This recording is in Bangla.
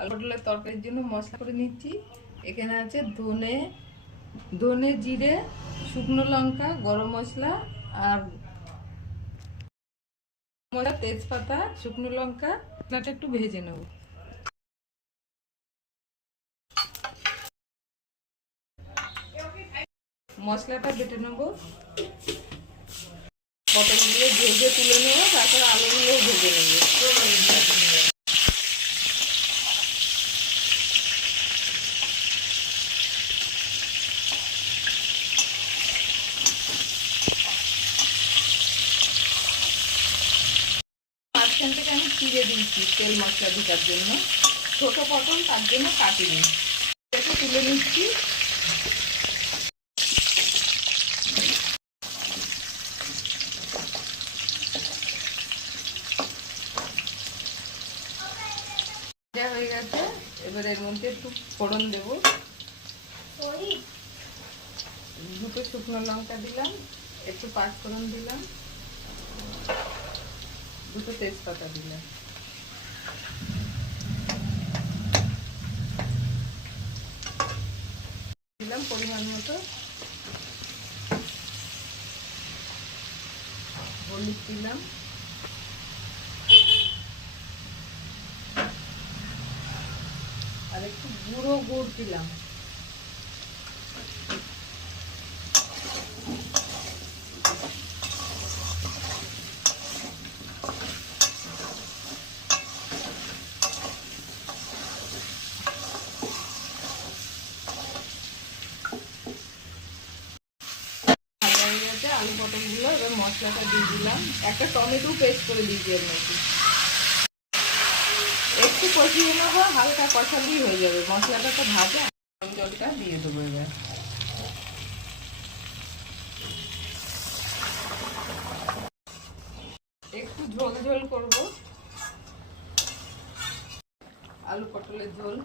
আলু পটলের তরকারির জন্য মশলা করে নিচ্ছি। এখানে আছে ধনে জিরে, শুকনো লঙ্কা, গরম মশলা আর তেজপাতা, শুকনো লঙ্কা। মশলাটা একটু ভেজে নেব। মশলাটা বেটে নেব। পটলগুলো ভেজে তুলে নেব, তারপর আলুগুলো ভেজে নেব। মাঝখান থেকে আমি চিড়ে দিয়েছি তেল মশলা ঢোকার জন্য। ছোট পটল তার জন্য কাটিনি। এটা তুলে নিচ্ছি। হয়ে গেছে, এবার এর মধ্যে একটু ফোড়ন দেব। দুটো শুকনো লঙ্কা দিলাম, একটু পাঁচফোড়ন দিলাম, দুটো তেজপাতা দিলাম, দিলাম পরিমাণ মতো হলুদ দিলাম, আর একটু গুঁড়ো গুড় দিলাম। আলু পটলগুলো এবার মশলাটা দিয়ে দিলাম। একটা টমেটো পেস্ট করে দিয়েছি এর মধ্যে। একটু কষিয়ে নেবো, হালকা কষালেই হয়ে যাবে। মশলাটা তো ভাজা, জলটা দিয়ে দেবো। এবার একটু ঝোল ঝোল করবো, আলু পটলের ঝোল।